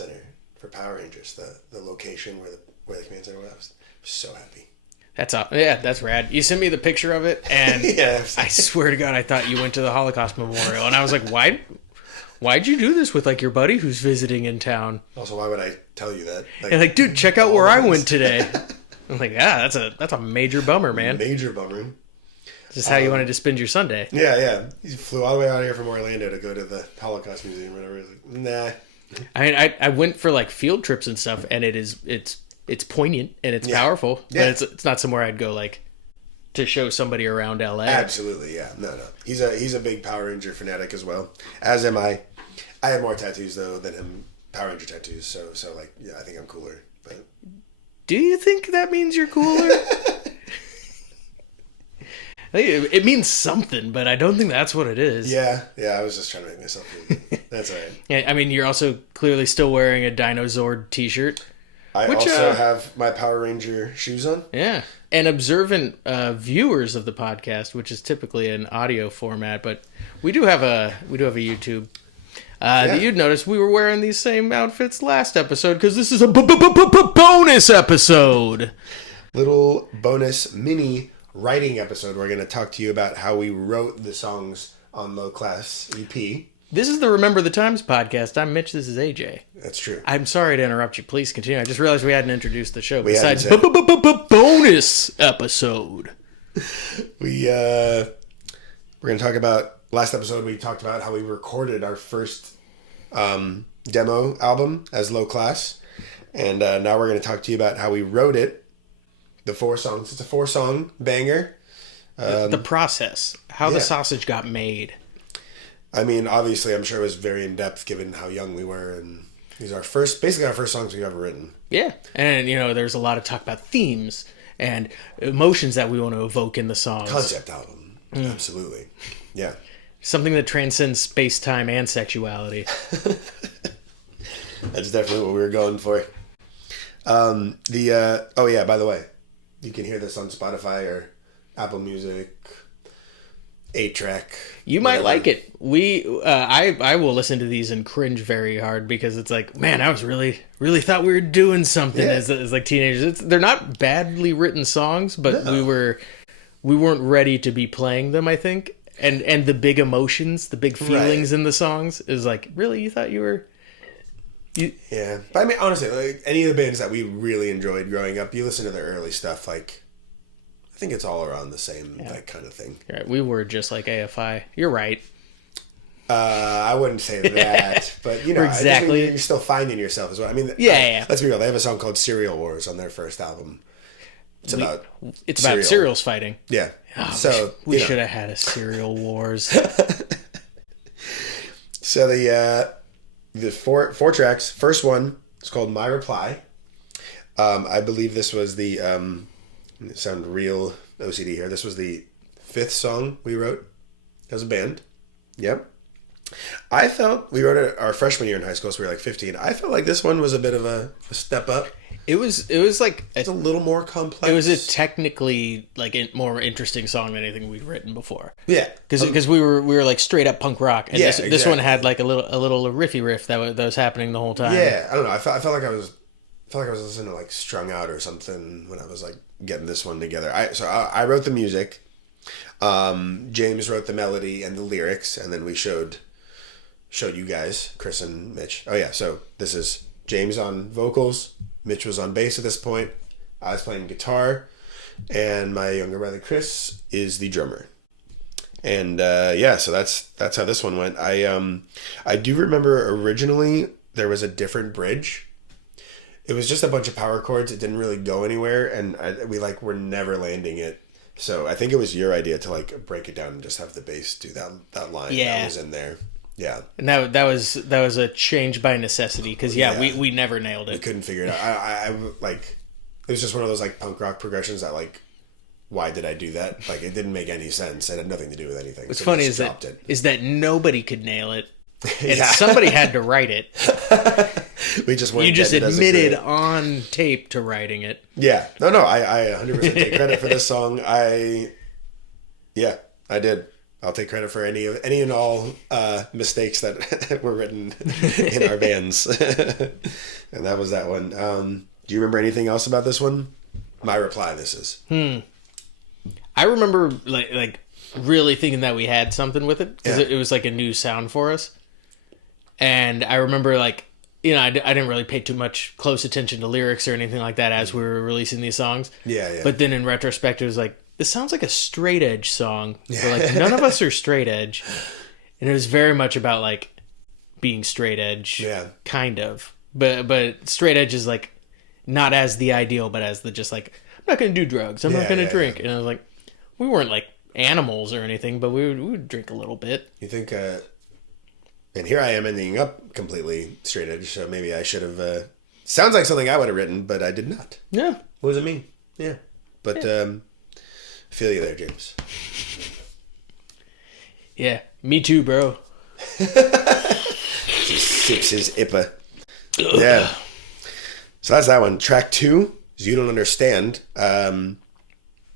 center for Power Rangers, the location where the command center was. I was so happy. That's rad. You sent me the picture of it, and Yeah. I swear to God, I thought you went to the Holocaust Memorial, and I was like, why'd you do this with like your buddy who's visiting in town? Also, why would I tell you that? And like, dude, check out where I went today. I'm like, that's a major bummer, man. Major bummer. This is how you wanted to spend your Sunday. Yeah. He flew all the way out here from Orlando to go to the Holocaust Museum or whatever. He's like, nah. I mean, I went for like field trips and stuff, and it's poignant and it's powerful, but it's not somewhere I'd go like to show somebody around LA. Absolutely, yeah. No. He's a big Power Ranger fanatic as well. As am I. I have more tattoos though than him, Power Ranger tattoos. So like, yeah, I think I'm cooler. But do you think that means you're cooler? It means something, but I don't think that's what it is. Yeah. I was just trying to make myself feel good. That's all right. Yeah, I mean, you're also clearly still wearing a Dinosaur t-shirt. I also have my Power Ranger shoes on. Yeah. And observant viewers of the podcast, which is typically an audio format, but we do have a YouTube. You'd notice we were wearing these same outfits last episode because this is a bonus episode. Little bonus mini writing episode. We're going to talk to you about how we wrote the songs on Low Class E.P. This is the Remember the Times podcast. I'm Mitch. This is AJ. That's true. I'm sorry to interrupt you. Please continue. I just realized we hadn't introduced the show. Besides bonus episode. We're going to talk about last episode. We talked about how we recorded our first demo album as Low Class, and now we're going to talk to you about how we wrote it. The 4 songs. It's a 4-song banger. The process. How the sausage got made. I mean, obviously, I'm sure it was very in-depth given how young we were, and these are basically our first songs we've ever written. Yeah, and, there's a lot of talk about themes and emotions that we want to evoke in the songs. Concept album. Absolutely. Yeah. Something that transcends space-time and sexuality. That's definitely what we were going for. By the way, you can hear this on Spotify or Apple Music, 8-track. You might like it. I will listen to these and cringe very hard because it's like, man, I was really thought we were doing something as like teenagers. They're not badly written songs, but we weren't ready to be playing them, I think. And the big emotions, the big feelings in the songs is like, really, you thought you were. Yeah, but I mean, honestly, like any of the bands that we really enjoyed growing up, you listen to their early stuff, like I think it's all around the same like kind of thing. Right. We were just like AFI. You're right. I wouldn't say that, but exactly. You're still finding yourself as well. I mean, let's be real. They have a song called "Cereal Wars" on their first album. It's about cereals fighting. Yeah. Oh, so we should have had a Cereal Wars. So the 4 tracks. First one is called "My Reply." I believe this was the sound real OCD here. This was the 5th song we wrote as a band. Yep. I felt we wrote it our freshman year in high school, so we were like 15. I felt like this one was a bit of a step up. It was like it's a little more complex. It was a technically like more interesting song than anything we'd written before. Yeah, because we were like straight up punk rock, and this one had like a little riffy riff that was happening the whole time. Yeah, I don't know. I felt like I was listening to like Strung Out or something when I was like getting this one together. I wrote the music. James wrote the melody and the lyrics, and then we showed you guys, Chris and Mitch. Oh yeah, so this is James on vocals. Mitch was on bass at this point. I was playing guitar, and my younger brother Chris is the drummer. And so that's how this one went. I do remember originally there was a different bridge. It was just a bunch of power chords. It didn't really go anywhere, and we were never landing it. So I think it was your idea to like break it down and just have the bass do that line that was in there. Yeah, and that was a change by necessity because we never nailed it. We couldn't figure it out. I like it was just one of those like punk rock progressions that like, why did I do that? Like it didn't make any sense. It had nothing to do with anything. What's funny is that nobody could nail it, and somebody had to write it. We just you just admitted on tape to writing it. Yeah, no, I 100% take credit for this song. I did. I'll take credit for any and all mistakes that were written in our bands. And that was that one. Do you remember anything else about this one? My reply, this is. I remember like really thinking that we had something with it because Yeah. it was like a new sound for us. And I remember like, you know, I didn't really pay too much close attention to lyrics or anything like that as we were releasing these songs. Yeah. But then in retrospect, it was like, this sounds like a straight edge song. But like none of us are straight edge. And it was very much about like being straight edge. Yeah. Kind of. But straight edge is like not as the ideal, but as the just like, I'm not going to do drugs. I'm not going to drink. And I was like, we weren't like animals or anything, but we would drink a little bit. You think, and here I am ending up completely straight edge, so maybe I should have, sounds like something I would have written, but I did not. Yeah. What does it mean? Yeah. But, I feel you there, James. Yeah. Me too, bro. Just sips his IPA. Yeah. So that's that one. Track 2 is You Don't Understand.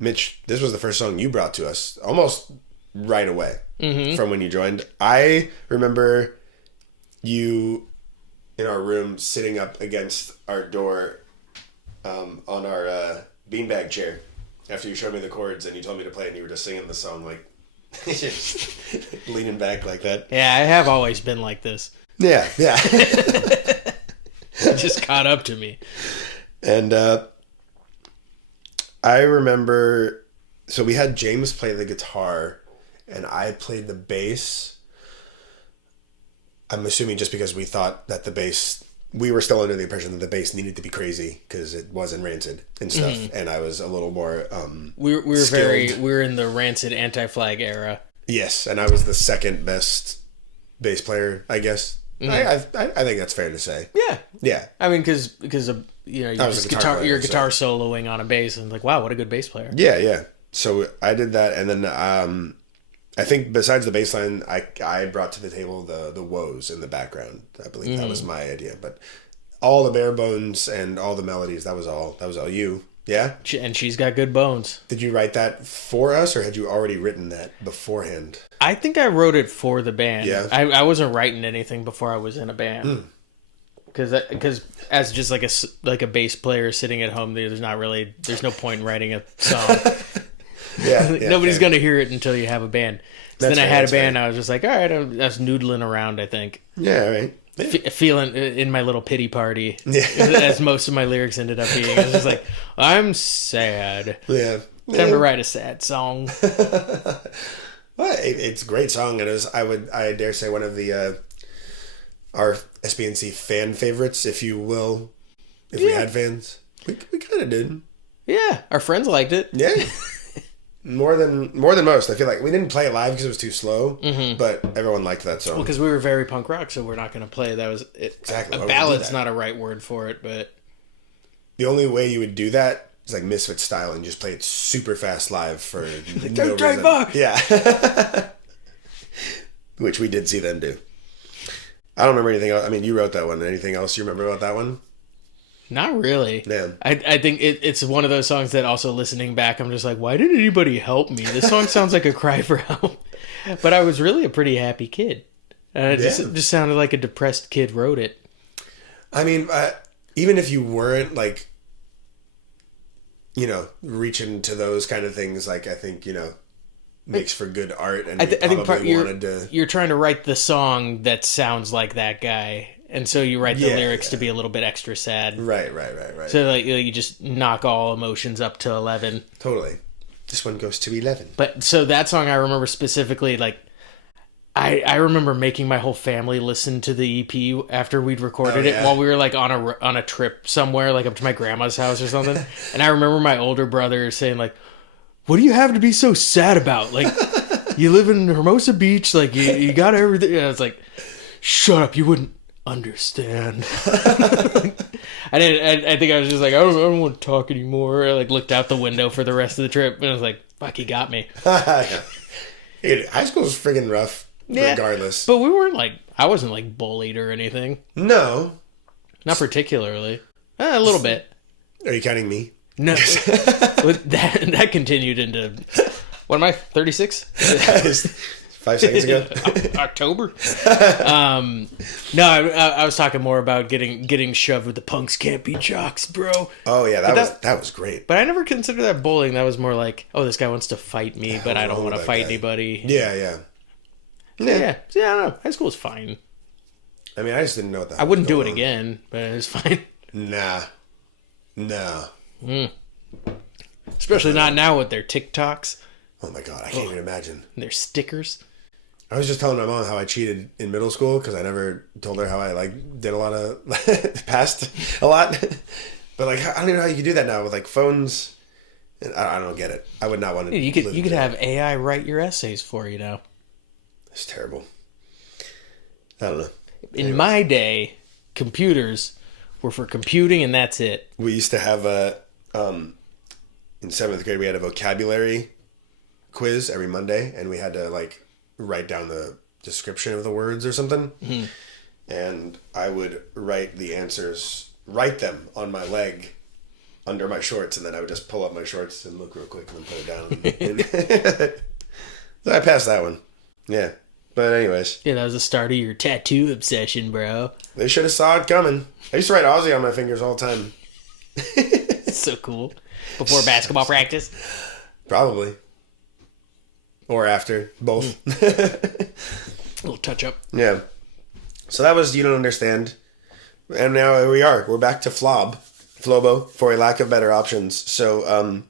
Mitch, this was the first song you brought to us almost right away from when you joined. I remember you in our room sitting up against our door on our beanbag chair after you showed me the chords and you told me to play and you were just singing the song like just leaning back like that. Yeah, I have always been like this. Yeah. It just caught up to me. And I remember, so we had James play the guitar and I played the bass. I'm assuming just because we thought that the bass, we were still under the impression that the bass needed to be crazy because it wasn't Rancid and stuff. And I was a little more we were skilled. we were in the Rancid Anti-Flag era. Yes, and I was the second best bass player, I guess. I think that's fair to say. Yeah. I mean, because of, you know, you're guitar soloing on a bass and like, wow, what a good bass player. Yeah. So I did that, and then I think besides the bass line, I brought to the table the woes in the background. I believe that was my idea, but all the bare bones and all the melodies, that was all you. Yeah? And she's got good bones. Did you write that for us, or had you already written that beforehand? I think I wrote it for the band. Yeah. I wasn't writing anything before I was in a band. Because as just like a bass player sitting at home, there's no point in writing a song. Yeah. Nobody's going to hear it until you have a band. So then I had a band. Fair. I was just like, all right, I was noodling around, I think. Yeah, right. Yeah. Feeling in my little pity party, Yeah. as most of my lyrics ended up being. I was just like, I'm sad. Yeah. Time to write a sad song. Well, it's a great song, and I dare say one of the our SBNC fan favorites, if you will, if we had fans. We kind of did. Yeah, our friends liked it. Yeah. More than most. I feel like we didn't play it live because it was too slow, but everyone liked that song. Well, because we were very punk rock, so we're not going to play. That was it. Exactly. A ballad's not a right word for it, but the only way you would do that is like Misfits style and just play it super fast live for no reason. Yeah. Which we did see them do. I don't remember anything else. I mean, you wrote that one. Anything else you remember about that one? Not really. Yeah. I think it's one of those songs that also listening back, I'm just like, why didn't anybody help me? This song sounds like a cry for help. But I was really a pretty happy kid. It just sounded like a depressed kid wrote it. I mean, even if you weren't like, reaching to those kind of things, like I think, makes for good art. And I think you're trying to write the song that sounds like that guy. And so you write the lyrics to be a little bit extra sad. Right. So like you just knock all emotions up to 11. Totally. This one goes to 11. But so that song I remember specifically, like I remember making my whole family listen to the EP after we'd recorded it while we were like on a trip somewhere, like up to my grandma's house or something. And I remember my older brother saying like, "What do you have to be so sad about? Like you live in Hermosa Beach, like you got everything." And I was like, "Shut up, you wouldn't understand." I think I was just like, I don't want to talk anymore. I like looked out the window for the rest of the trip and I was like, fuck, he got me. Dude, high school was friggin' rough regardless. But we weren't like, I wasn't like bullied or anything. No. Not particularly. A little bit. Are you counting me? No. That continued into What am I? 36? 5 seconds ago. October. No, I was talking more about getting shoved with the punks can't be jocks, bro. Oh yeah, that was great. But I never considered that bullying. That was more like, oh, this guy wants to fight me, but I don't want to fight anybody. Yeah. Yeah, I don't know. High school was fine. I mean, I just didn't know what that. I wouldn't do it again, but it was fine. Nah. Especially not now with their TikToks. Oh my god, I can't even imagine. And their stickers. I was just telling my mom how I cheated in middle school because I never told her how I did a lot of passed a lot. But I don't even know how you could do that now with phones. I don't get it. I would not want to. You could have AI write your essays for you now. It's terrible. I don't know. In my day, computers were for computing, and that's it. We used to have in 7th grade we had a vocabulary quiz every Monday, and we had to write down the description of the words or something. Mm-hmm. And I would write them on my leg under my shorts, and then I would just pull up my shorts and look real quick and then put it down. So I passed that one. Yeah. But anyways. Yeah, that was the start of your tattoo obsession, bro. They should have saw it coming. I used to write Aussie on my fingers all the time. So cool. Before basketball practice? Probably. Or after. Both. A little touch up. Yeah. So that was You Don't Understand. And now here we are. We're back to Flobo, for a lack of better options. So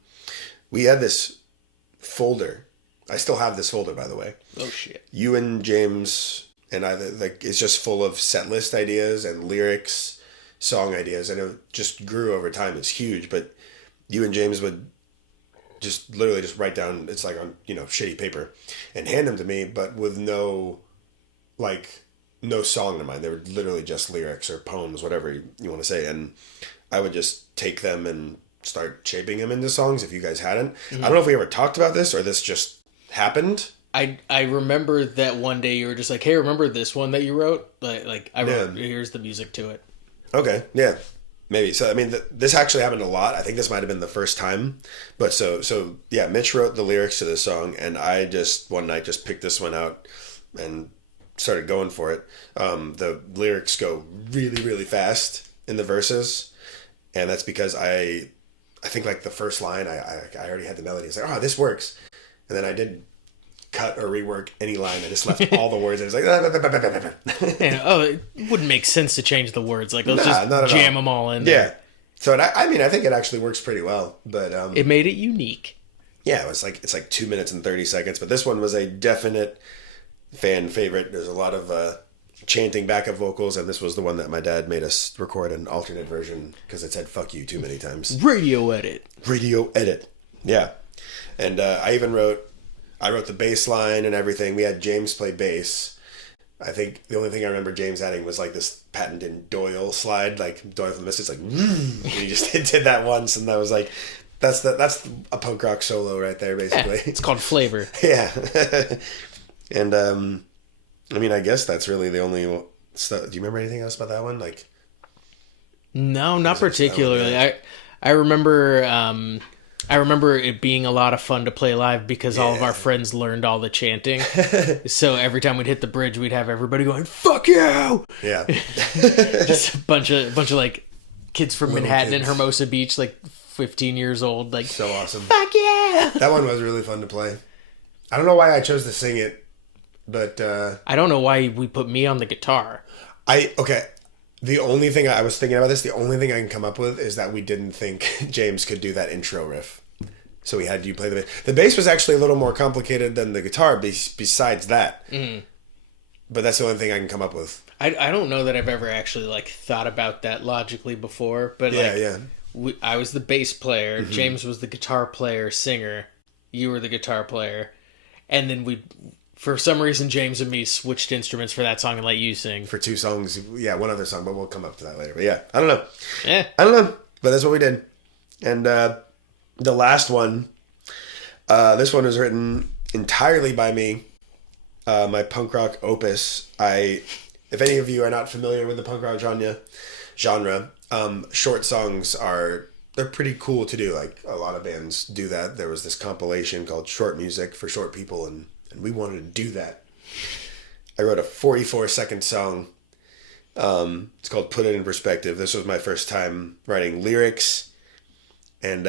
we had this folder. I still have this folder, by the way. Oh, shit. You and James and I, it's just full of set list ideas and lyrics, song ideas. And it just grew over time. It's huge. But you and James would just literally just write down, it's on, shitty paper and hand them to me, but with no song in mind. They were literally just lyrics or poems, whatever you want to say. And I would just take them and start shaping them into songs if you guys hadn't. Mm-hmm. I don't know if we ever talked about this or this just happened. I remember that one day you were just like, hey, remember this one that you wrote? I wrote, here's the music to it. Okay, yeah. Maybe. So, I mean, this actually happened a lot. I think this might have been the first time. But so yeah, Mitch wrote the lyrics to this song, and I just, one night, just picked this one out and started going for it. The lyrics go really, really fast in the verses, and that's because I think the first line, I already had the melody. It's like, oh, this works. And then I did cut or rework any line. I just left all the words. And it's it wouldn't make sense to change the words. Let's just jam them all in there. Yeah. So I think it actually works pretty well. But it made it unique. Yeah, it's 2 minutes and 30 seconds. But this one was a definite fan favorite. There's a lot of chanting backup vocals, and this was the one that my dad made us record an alternate version because it said "fuck you" too many times. Radio edit. Yeah. And I wrote the bass line and everything. We had James play bass. I think the only thing I remember James adding was this patented Doyle slide, Doyle from the Misfits, and he just did that once, and that was that's a punk rock solo right there, basically. Yeah, it's called flavor. Yeah. And I mean, I guess that's really the only stuff. Do you remember anything else about that one? No, not particularly. I remember. I remember it being a lot of fun to play live because all of our friends learned all the chanting. So every time we'd hit the bridge, we'd have everybody going, "Fuck you!" Yeah. Just a bunch of kids from Little Manhattan kids. and Hermosa Beach, 15 years old. So awesome. Fuck yeah! That one was really fun to play. I don't know why I chose to sing it, but I don't know why we put me on the guitar. The only thing I was thinking about this, the only thing I can come up with is that we didn't think James could do that intro riff. So we had you play the bass. The bass was actually a little more complicated than the guitar besides that. Mm-hmm. But that's the only thing I can come up with. I don't know that I've ever actually thought about that logically before, but I was the bass player, mm-hmm. James was the guitar player, singer, you were the guitar player, and then for some reason, James and me switched instruments for that song and let you sing. For 2 songs. Yeah, one other song, but we'll come up to that later. But yeah, I don't know. Yeah. I don't know, but that's what we did. And the last one, this one was written entirely by me, my punk rock opus. If any of you are not familiar with the punk rock genre, short songs are they're pretty cool to do. Like a lot of bands do that. There was this compilation called Short Music for Short People, and we wanted to do that. I wrote a 44-second song. It's called Put It in Perspective. This was my first time writing lyrics, and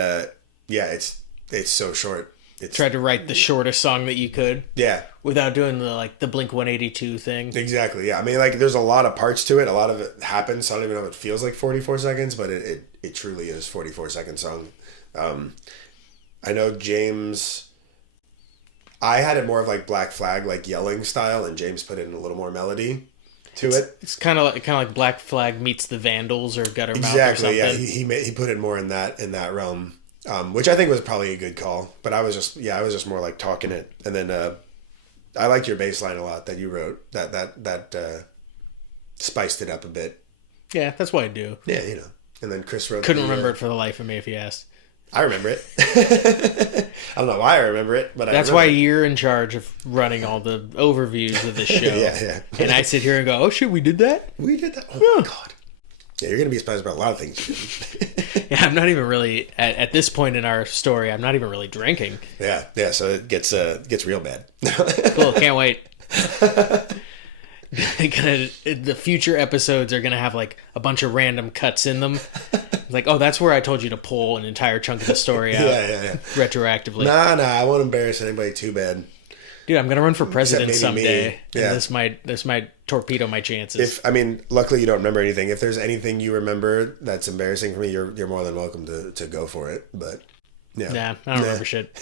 yeah, it's so short. Tried to write the shortest song that you could. Yeah. Without doing the Blink 182 thing. Exactly. Yeah. I mean, like, there's a lot of parts to it. A lot of it happens. So I don't even know if it feels like 44 seconds, but it truly is 44-second song. I know James. I had it more of like Black Flag, like yelling style, and James put in a little more melody to it. It's kind of like Black Flag meets the Vandals or Guttermouth exactly, or something. Yeah. He put it more in that realm. Which I think was probably a good call, but I was just more like talking it, and then I liked your bass line a lot that you wrote. That spiced it up a bit. Yeah, that's what I do. Yeah, And then Chris wrote. Couldn't remember it for the life of me if you asked. I remember it. I don't know why I remember it, but that's why you're in charge of running all the overviews of the show. Yeah. And I sit here and go, "Oh shit, we did that. We did that. Oh my god." Yeah, you're gonna be surprised about a lot of things you did. Yeah, I'm not even really at this point in our story. I'm not even really drinking. Yeah. So it gets real bad. Cool, can't wait. The future episodes are gonna have like a bunch of random cuts in them. Like, oh, that's where I told you to pull an entire chunk of the story out. Yeah. Retroactively. Nah, I won't embarrass anybody too bad. Dude, I'm gonna run for president someday. Yeah. And this might torpedo my chances. Luckily you don't remember anything. If there's anything you remember that's embarrassing for me, you're more than welcome to go for it. But yeah, nah, I don't remember shit.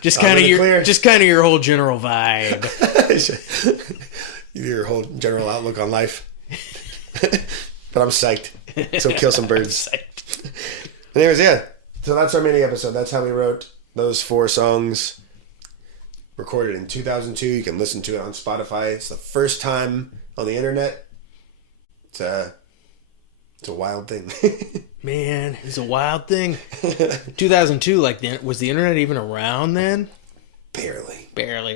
Just kind of your whole general vibe. Your whole general outlook on life. But I'm psyched. So kill some birds. Anyways, yeah. So that's our mini episode. That's how we wrote those 4 songs. Recorded in 2002. You can listen to it on Spotify. It's the first time on the internet. It's a wild thing. Man, it's a wild thing. 2002, was the internet even around then? Barely.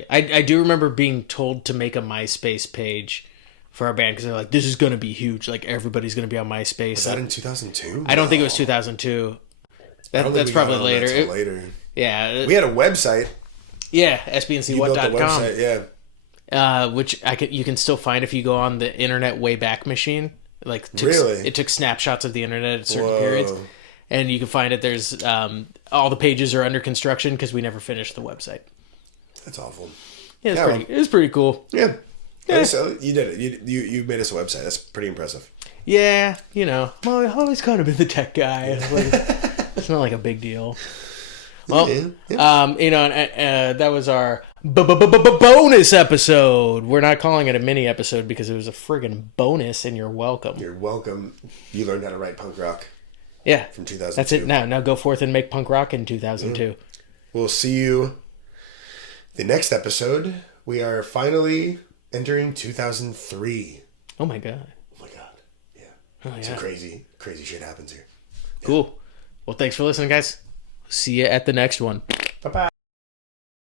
I do remember being told to make a MySpace page for our band because they're like, this is going to be huge. Like, everybody's going to be on MySpace. Was that in 2002? I don't think it was 2002. That's probably later. Later. Yeah. We had a website. Yeah, sbncwhat.com. Yeah. Which you can still find if you go on the Internet Wayback Machine. Really? It took snapshots of the internet at certain periods. And you can find it. There's all the pages are under construction because we never finished the website. That's awful. Yeah, it was pretty cool. Yeah. So you did it. You made us a website. That's pretty impressive. Yeah, Well, I've always kind of been the tech guy. It's not like a big deal. Well, that was our bonus episode. We're not calling it a mini episode because it was a friggin' bonus, and you're welcome. You're welcome. You learned how to write punk rock. Yeah. From 2002. That's it. Now go forth and make punk rock in 2002. We'll see you the next episode. We are finally entering 2003. Oh my god. Yeah. Some crazy shit happens here. Cool. Well, thanks for listening, guys. See you at the next one. Bye-bye.